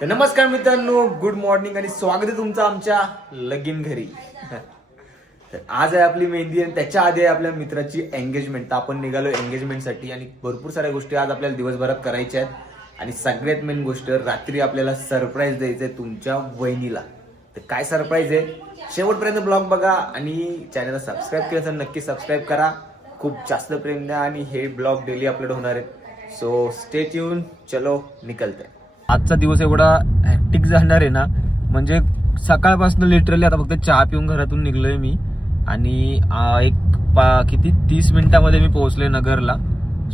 तर नमस्कार मित्रांनो, गुड मॉर्निंग आणि स्वागत आहे तुमचं आमच्या लगीन घरी. तर आज आहे आपली मेहंदी आणि त्याच्या आधी आहे आपल्या मित्राची एंगेजमेंट. तर आपण निघालो एंगेजमेंटसाठी आणि भरपूर साऱ्या गोष्टी आज आपल्याला दिवसभरात करायच्या आहेत. आणि सगळ्यात मेन गोष्ट, रात्री आपल्याला सरप्राईज द्यायचं आहे तुमच्या वहिनीला. तर काय सरप्राईज आहे, शेवटपर्यंत ब्लॉग बघा आणि चॅनलला सबस्क्राईब केलं तर नक्की सबस्क्राईब करा. खूप जास्त प्रेम द्या आणि हे ब्लॉग डेली अपलोड होणार आहेत. So stay tune. चलो निकलते. आजचा दिवस एवढा हॅक्टिक जाणार आहे ना, म्हणजे सकाळपासून लिटरली आता फक्त चहा पिऊन घरातून निघलोय मी. आणि किती 30 मिनिटामध्ये मी पोहोचलोय नगरला.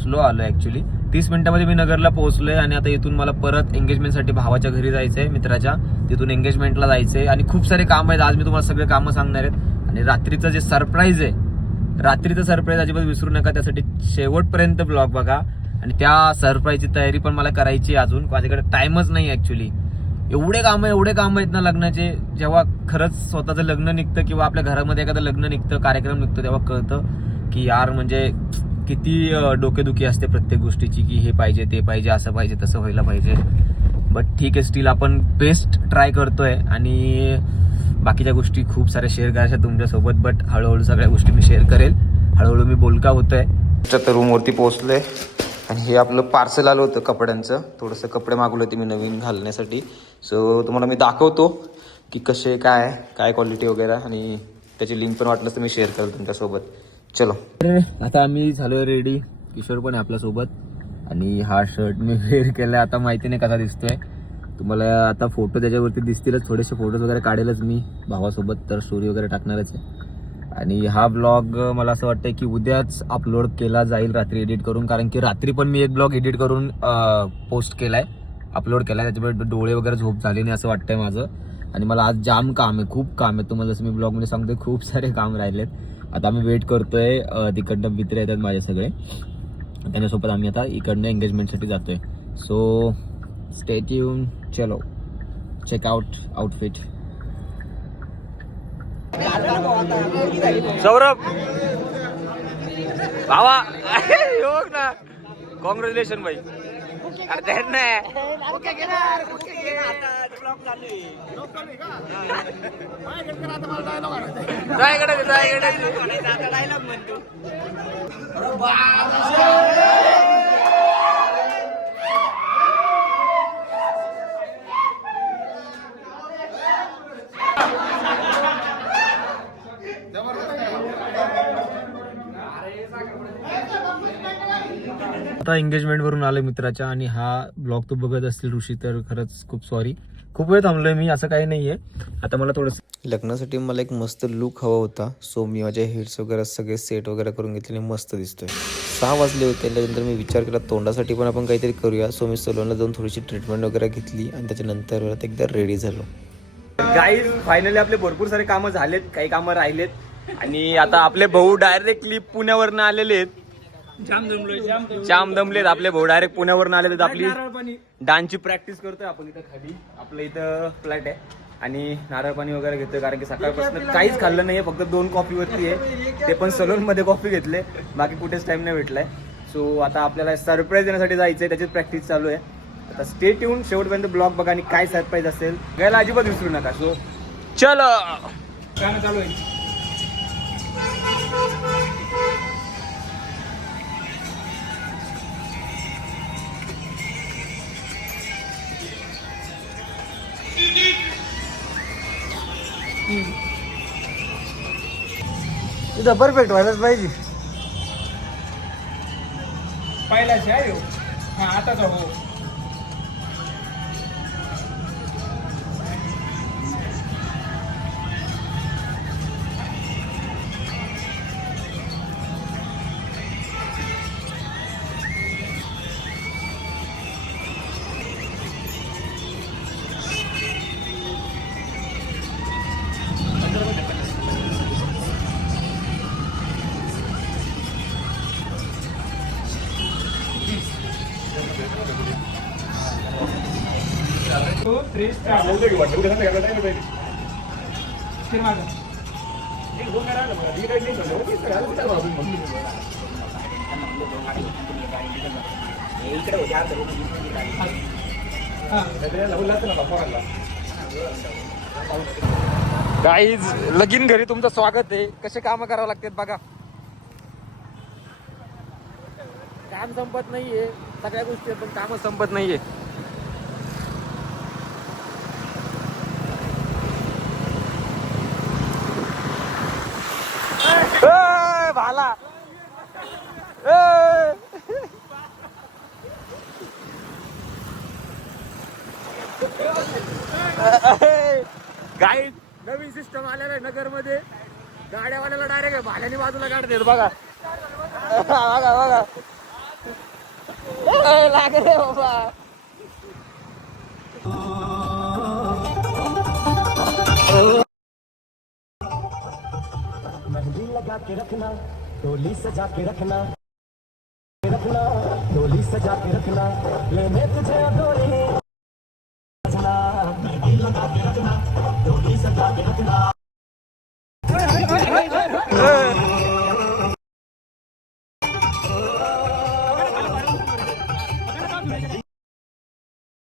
स्लो आलोय ऍक्च्युली. 30 मिनिटामध्ये मी नगरला पोहोचलोय आणि आता इथून मला परत एंगेजमेंटसाठी भावाच्या घरी जायचंय मित्राच्या. तिथून एंगेजमेंटला जायचंय आणि खूप सारे काम आहेत. आज मी तुम्हाला सगळे कामं सांगणार आहेत. आणि रात्रीचं जे सरप्राईज आहे, रात्रीचं सरप्राईज अजिबात विसरू नका. त्यासाठी शेवटपर्यंत ब्लॉग बघा. आणि त्या सरप्राईजची तयारी पण मला करायची अजून. माझ्याकडे टाइमच नाही ऍक्च्युली. एवढे काम आहेत ना लग्नाचे. जेव्हा खरंच स्वतःचं लग्न निघतं किंवा आपल्या घरामध्ये एखादं लग्न निघतं, कार्यक्रम निघतो, तेव्हा कळतं की यार म्हणजे किती डोकेदुखी असते प्रत्येक गोष्टीची, की हे पाहिजे, ते पाहिजे, असं पाहिजे, तसं व्हायला पाहिजे. बट ठीक आहे, स्टील आपण बेस्ट ट्राय करतोय. आणि बाकीच्या गोष्टी खूप साऱ्या शेअर करायच्या तुमच्यासोबत. बट हळूहळू सगळ्या गोष्टी मी शेअर करेल. हळूहळू मी बोलका होतोय. तर रूमवरती पोहोचलोय आणि हे आपलं पार्सल आलं होतं कपड्यांचं. थोडंसं कपडे मागवले होते मी नवीन घालण्यासाठी. सो तुम्हाला मी दाखवतो की कसे काय क्वालिटी वगैरे, आणि त्याची लिंक पण वाटलं तर मी शेअर करेल तुमच्यासोबत. चलो. तर आता आम्ही झालोय रेडी. किशोर पण आहे आपल्यासोबत. आणि हा शर्ट मी वेअर केलाय. आता माहिती नाही कसा दिसतोय तुम्हाला. आता फोटो त्याच्यावरती दिसतीलच. थोडेसे फोटोज वगैरे काढेलच मी भावासोबत, तर स्टोरी वगैरे टाकणारच आहे. आणि हा ब्लॉग मला असं वाटतंय की उद्याच अपलोड केला जाईल रात्री एडिट करून. कारण की रात्री पण मी एक ब्लॉग एडिट करून पोस्ट केलाय, अपलोड केलाय. त्याच्यामुळे डोळे वगैरे झोप झाले नाही असं वाटतंय माझं. आणि मला आज जाम काम आहे, खूप काम आहे. तुम्हाला जसं मी ब्लॉगमध्ये सांगतोय, खूप सारे काम राहिलेत. आता आम्ही वेट करतोय. तिकडनं मित्र येतात माझे सगळे, त्यांच्यासोबत आम्ही आता इकडनं एंगेजमेंटसाठी जातोय. So stay tune. चलो चेक आउट आउटफिट. सौरभ भावा योग ना, कॉंग्रॅच्युलेशन भाई. आता एंगेजमेंट वरून आलोय मित्राच्या. आणि हा ब्लॉग तू बघत असतील ऋषी, तर खरंच खूप सॉरी. खूप वेळ थांबलोय मी, असं काही नाहीये. आता मला थोडंसं लग्नासाठी मला एक मस्त लुक हवा होता. सो मी माझे हेड्स वगैरे सगळे सेट वगैरे करून घेतले आणि मस्त दिसतोय. 6 वाजले होते. त्यानंतर मी विचार केला तोंडासाठी पण आपण काहीतरी करूया. सो मी सलूनला जाऊन थोडीशी ट्रीटमेंट वगैरे घेतली आणि त्याच्यानंतर एकदा रेडी झालो. गाईज फायनली आपले भरपूर सारे कामं झालेत, काही कामं राहिलेत. आणि आता आपले भाऊ डायरेक्टली पुण्यावरनं आलेले आहेत. जाम दमलेत आपले भाऊ. डायरेक्ट पुण्यावरनं आलेले आहेत. आपली डान्सची प्रॅक्टिस करतोय आपण इथं खाली. आपलं इथं फ्लॅट आहे आणि नारळ पाणी वगैरे घेतोय. कारण की सकाळपासून काहीच खाल्लं नाहीये, फक्त 2 कॉफीवरती आहे. ते पण सलून मध्ये कॉफी घेतले, बाकी कुठेच टाइम नाही भेटलाय. सो आता आपल्याला सरप्राईज देण्यासाठी जायचंय, त्याचीच प्रॅक्टिस चालू आहे. आता स्टे ट्यून, शेवटपर्यंत ब्लॉग बघा आणि काय सरप्राईज असेल घ्यायला अजिबात विसरू नका. सो चलो. गाणं चालू आहे. इथं परफेक्ट व्हायलाच पाहिजे. पहिलाच आहे हा, आताचा हो. गाईज लगीन घरी तुमचं स्वागत आहे. कसे काम करावं लागतात बघा. काम संपत नाहीये, सगळ्या गोष्टी पण काम संपत नाहीये. भाला गाईड नवीन सिस्टम आलेला आहे नगर मध्ये. गाड्यावाल्याला डायरेक्ट भाल्याने बाजूला काढते बघा. बघा बघा लागे रे बाबा. मेहंदी लगा के रखना, डोली सजा के रखना, रखना डोली सजा के रखना, लेने तुझे डोली सजना. मेहंदी लगा के रखना, डोली सजा के रखना.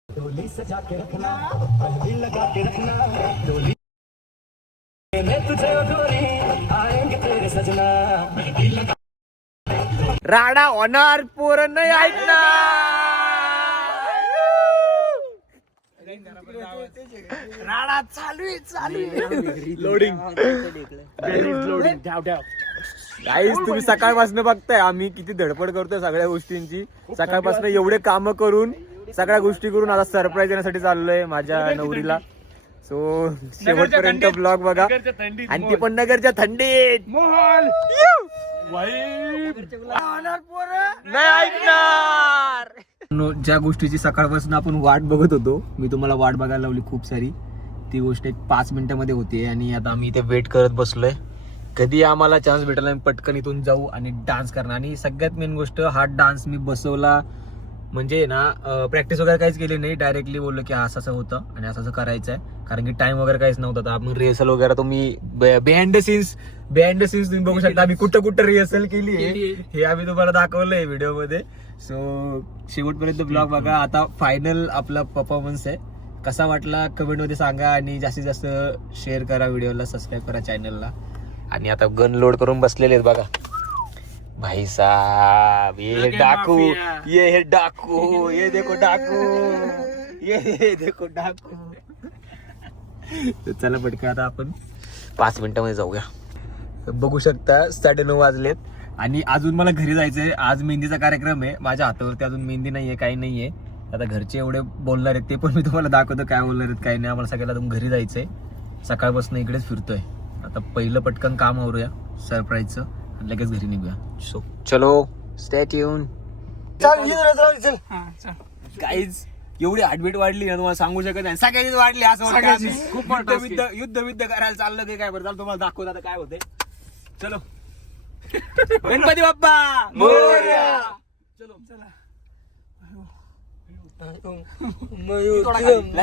डोली सजा के रखना, मेहंदी लगा के रखना, डोली तुझे डोली आएंगे तेरे सजना. राडा होणार पोर नाही ऐकणार. राडा चालू आहे लोडिंग. गाईस तुम्ही सकाळपासून बघताय आम्ही किती धडपड करतोय सगळ्या गोष्टींची. सकाळपासून एवढे काम करून सगळ्या गोष्टी करून आता सरप्राईज देण्यासाठी चाललोय माझ्या नवरीला. सो शेवटपर्यंत ब्लॉग बघा. आणि ते पण नगरच्या थंडीत नाही ऐकणार. ज्या गोष्टीची सकाळपासून आपण वाट बघत होतो, मी तुम्हाला वाट बघायला लावली खूप सारी, ती गोष्ट एक 5 मिनिटांमध्ये होती. आणि आता आम्ही इथे वेट करत बसलोय कधी आम्हाला चान्स भेटला आम्ही पटकन इथून जाऊ आणि डान्स करणार. आणि सगळ्यात मेन गोष्ट हा डान्स मी बसवला म्हणजे ना प्रॅक्टिस वगैरे काहीच केली नाही. डायरेक्टली बोललो की असं असं होतं आणि असं असं करायचं आहे. कारण की टाइम वगैरे काहीच नव्हतं. तर आपण रिहर्सल वगैरे तुम्ही बिहाइंड द सीन्स तुम्ही बघू शकता. आम्ही कुठं कुठं रिहर्सल केली आहे हे आम्ही तुम्हाला दाखवलंय व्हिडिओ मध्ये. सो शेवटपर्यंत ब्लॉग बघा. आता फायनल आपला परफॉर्मन्स आहे. कसा वाटला कमेंट मध्ये सांगा आणि जास्तीत जास्त शेअर करा व्हिडिओला, सबस्क्राईब करा चॅनलला. आणि आता गन लोड करून बसलेले आहेत बघा भाई साहब. ये डाकू, ये डाकू, ये देखो डाकू, ये देखो डाकू. चला पटकन आता आपण 5 मिनिटांमध्ये जाऊया. बघू शकता 9:30 वाजलेत आणि अजून मला घरी जायचंय. आज मेहंदीचा कार्यक्रम आहे. माझ्या हातावरती अजून मेहंदी नाहीये, काही नाहीये. आता घरचे एवढे बोलणार आहेत ते पण मी तुम्हाला दाखवतो काय बोलणार आहेत काय नाही. आम्हाला सगळ्याला तुम्ही घरी जायचंय. सकाळपासून इकडेच फिरतोय. आता पहिलं पटकन काम आवरूया सरप्राईजचं आणि लगेच घरी निघूया. सो चलो स्टे ट्यून. गाईज एवढी हार्टबीट वाढली ना तुम्हाला सांगू शकत नाही. सगळ्यांनीच वाढली असं वाटतं. खूप युद्ध करायला चाललं ते काय बरं चाललं तुम्हाला दाखवत आता काय होते. चलो गणपती बाप्पा मोरया. चलो चला.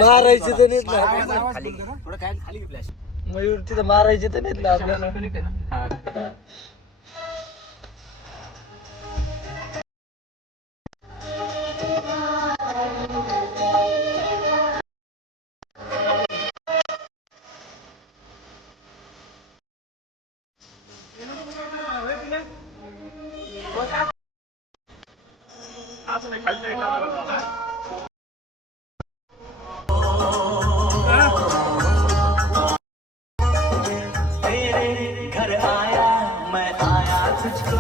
मारायचे तर नाहीत ना थोडं काय खाली फ्लॅश. मयूर तिथं मारायचे तर नाहीत ना आपल्याला. घर आया मैं आया तुझको.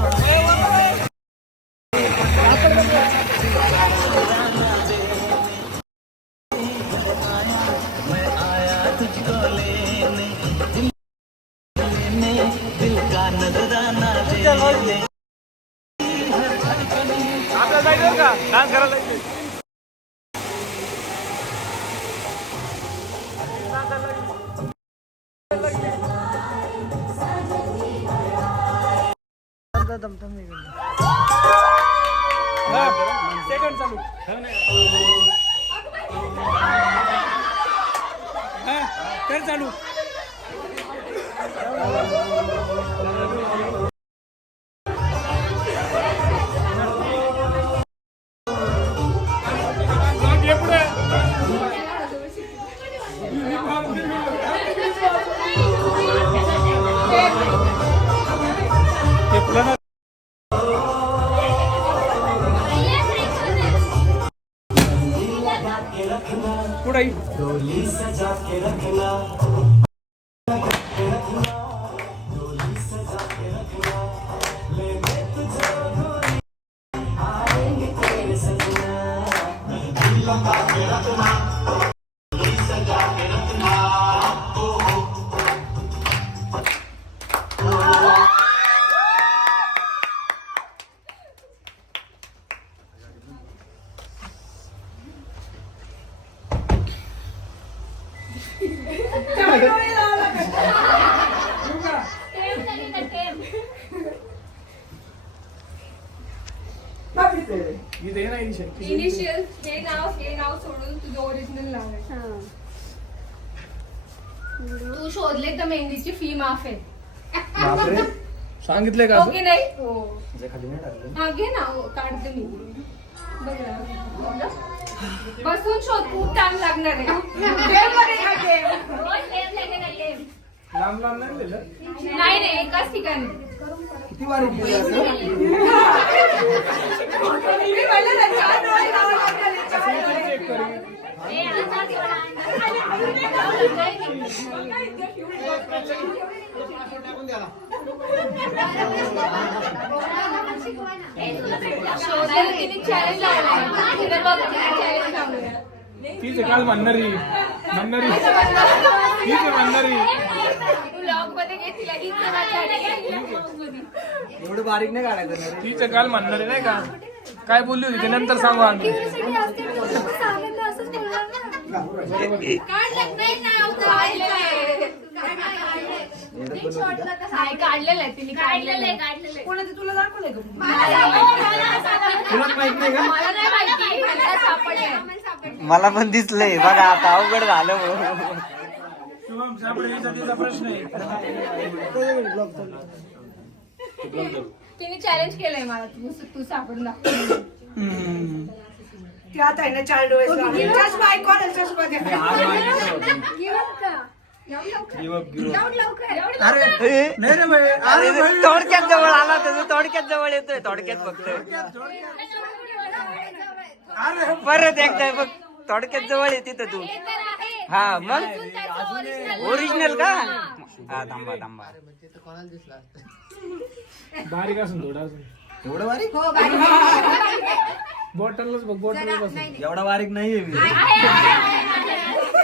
मैं आया तुझको लेने, दिल का नजराना देने. आपल्या जायचं का डान्स करायला जायचं. सेकंड चालू कर चालू. पुढे पुढे डोली सजा के रखना डोली सजा के रखना लेने तुझे गोरी आएंगे तेरे सजना दिल लगा के रखना डोली सजा के रखना इथे नाही इनिशियल हे नाव सोडून तुझं ओरिजिनल नाव आहे. तू शोधले तर मेहंदीची फी माफ आहे. बापरे. सांगितलंय का हो की नाही? हो. खाली नाही टाकलं. हा घे ना, हो, काढते मी. बघ ना. बसून शोध, खूप टाइम लागणार आहे. लांब लांब नाही दिलं नाही नाही, एकाच ठिकाणी. किती वारी केली असं मी पहिलं ना चार डोळे लावले. चेक करू शोधायला तिने चॅलेंज लावलाय. तिने बघ, तिने चॅलेंज लावलंय. तीच काल म्हणणारी तू लॉक मध्ये घे तिला. हीच जरा challenge. एवढं बारीक नाही काढायचं. तीच काल म्हणणारी नाही का काय बोलली होती ते नंतर सांगू आम्ही काढलेलं आहे तिने. काढलेलं आहे. कोणाचं तुला दाखवलंय का? तुलाच माहित नाही का? मला नाही माहिती. मला सापडलंय. मला पण दिसलंय बघा आता अवघड झालं शुभम सापडेचा तिचा प्रश्न आहे तिने चॅलेंज केलंय मला. तू सापडून दाखव. ती आता आहे ना 4 डोळे लावले. चष्मा आहे, कोणाला चष्मा द्या. नाही रे भाई अरे थोडक्यात जवळ आला त्याचं थोडक्यात जवळ येतोय थोडक्यात फक्त परत एकदा बघ थोडक्यात जवळ येते तर तू हा मग ओरिजिनल का हा थांबा थांबा बारीक असून थोडा असून एवढं बारीक. बॉटलच बघ बॉटल बसून एवढा बारीक नाहीये मी. हे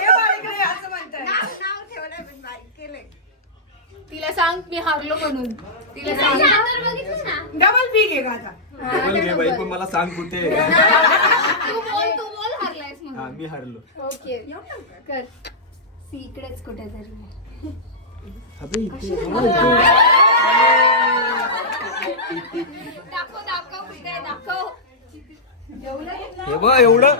बारीक नाही असं म्हणताय. तिला सांग मी हारलो म्हणून. तिला सांग. डबल पीक आहे का आता? बोल घे बाई, पण मला सांग कुठे. तू बोल हारलायस म्हणून. हा, मी हरलो. ओके कर. सी इकडेच कुठेतरी. दाखव कुठे आहे, दाखव. हे बघ एवढं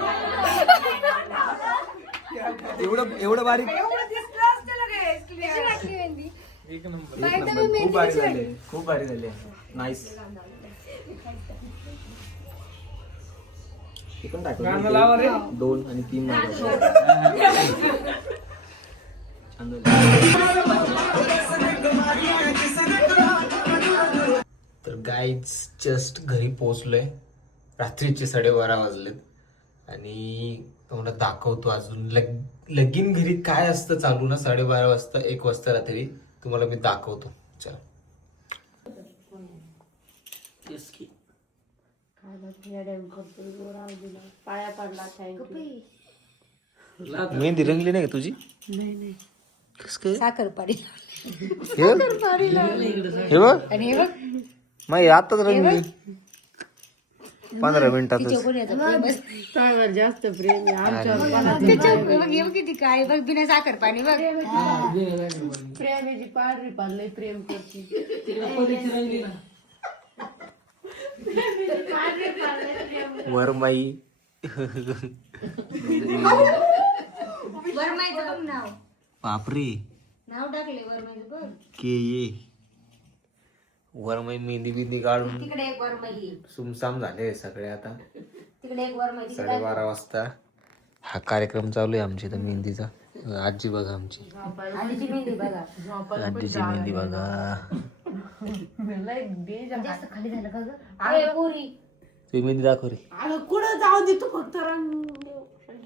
एवढं बारीक. एवढं दिसलं असतं लगेच. कशी वाटली मेहंदी? एक नंबर एक नंबर. खूप भारी झाले. खूप भारी झाले. नाईस. चिकन गाणं लावा रे. 2 आणि 3 तर गाईज जस्ट घरी पोहोचलोय. रात्रीचे 12:30 वाजलेत आणि तुम्हाला दाखवतो अजून लगीन घरी काय असतं चालू ना 12:30 वाजता 1 वाजता रात्री तुम्हाला मी दाखवतो. चला. मेहंदी रंगली नाही का तुझी? कस काय? साखरपाडी. हे बघ आणि हे बघ, मग आताच रंगली 15 मिनिटातच. जास्त प्रेम आहे किती काय बघ, बिना साखरपाणी बघ. प्रेमाची पाडरी पाडलंय, प्रेम करते. वरमाई वरमाईचं बघ नाव. बापरे. नाव टाकले वरमाईचं बघ. के ये वरमाई मेहंदी बिंदी काढून तिकडे एक वरमाई. सुमसाम झाले सगळे. आता तिकडे एक वरमाई. 12:30 वाजता हा कार्यक्रम चालू आहे आमची तर मेहंदीचा. आजी बघा आमची. आधीची मेहंदी बघा. आजीची मेहंदी बघा. जास्त खाली झालं का ग? पुरी तुम्ही मेहंदी दाखव रे. कुठं जाऊ दे तू, फक्त रंग.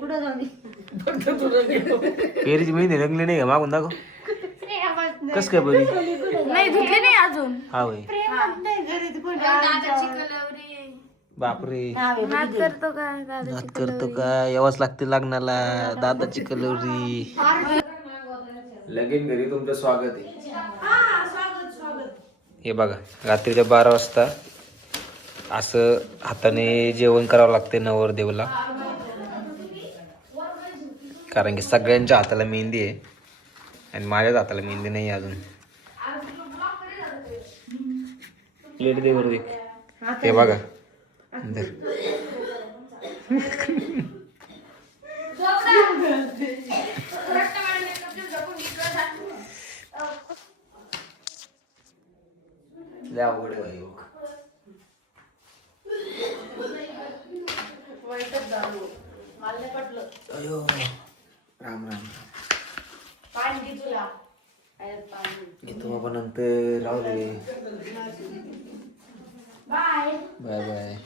कुठं जाऊ दे. पेरीची मेहंदी रंगली नाही का मागून दाखव कस काय बरी नाही धुतले नाही अजून. हा होय दादाची कलवरी बापरे नाद करतो का नाद करतो का यावंच लागते लग्नाला दादाची कलोरी लगीन घरी तुमचं स्वागत आहे. हे बघा रात्रीच्या 12 वाजता असं हाताने जेवण करावं लागते नवरदेवला कारण की सगळ्यांच्या हाताला मेहंदी आहे आणि माझ्याच हाताला मेहंदी नाही अजून. प्लेट दे बरोबर एक. हे बघा धर. लय अवघड आहे बाई. अयो राम राम घेतो बाबा नंतर राहू दे. Bye bye.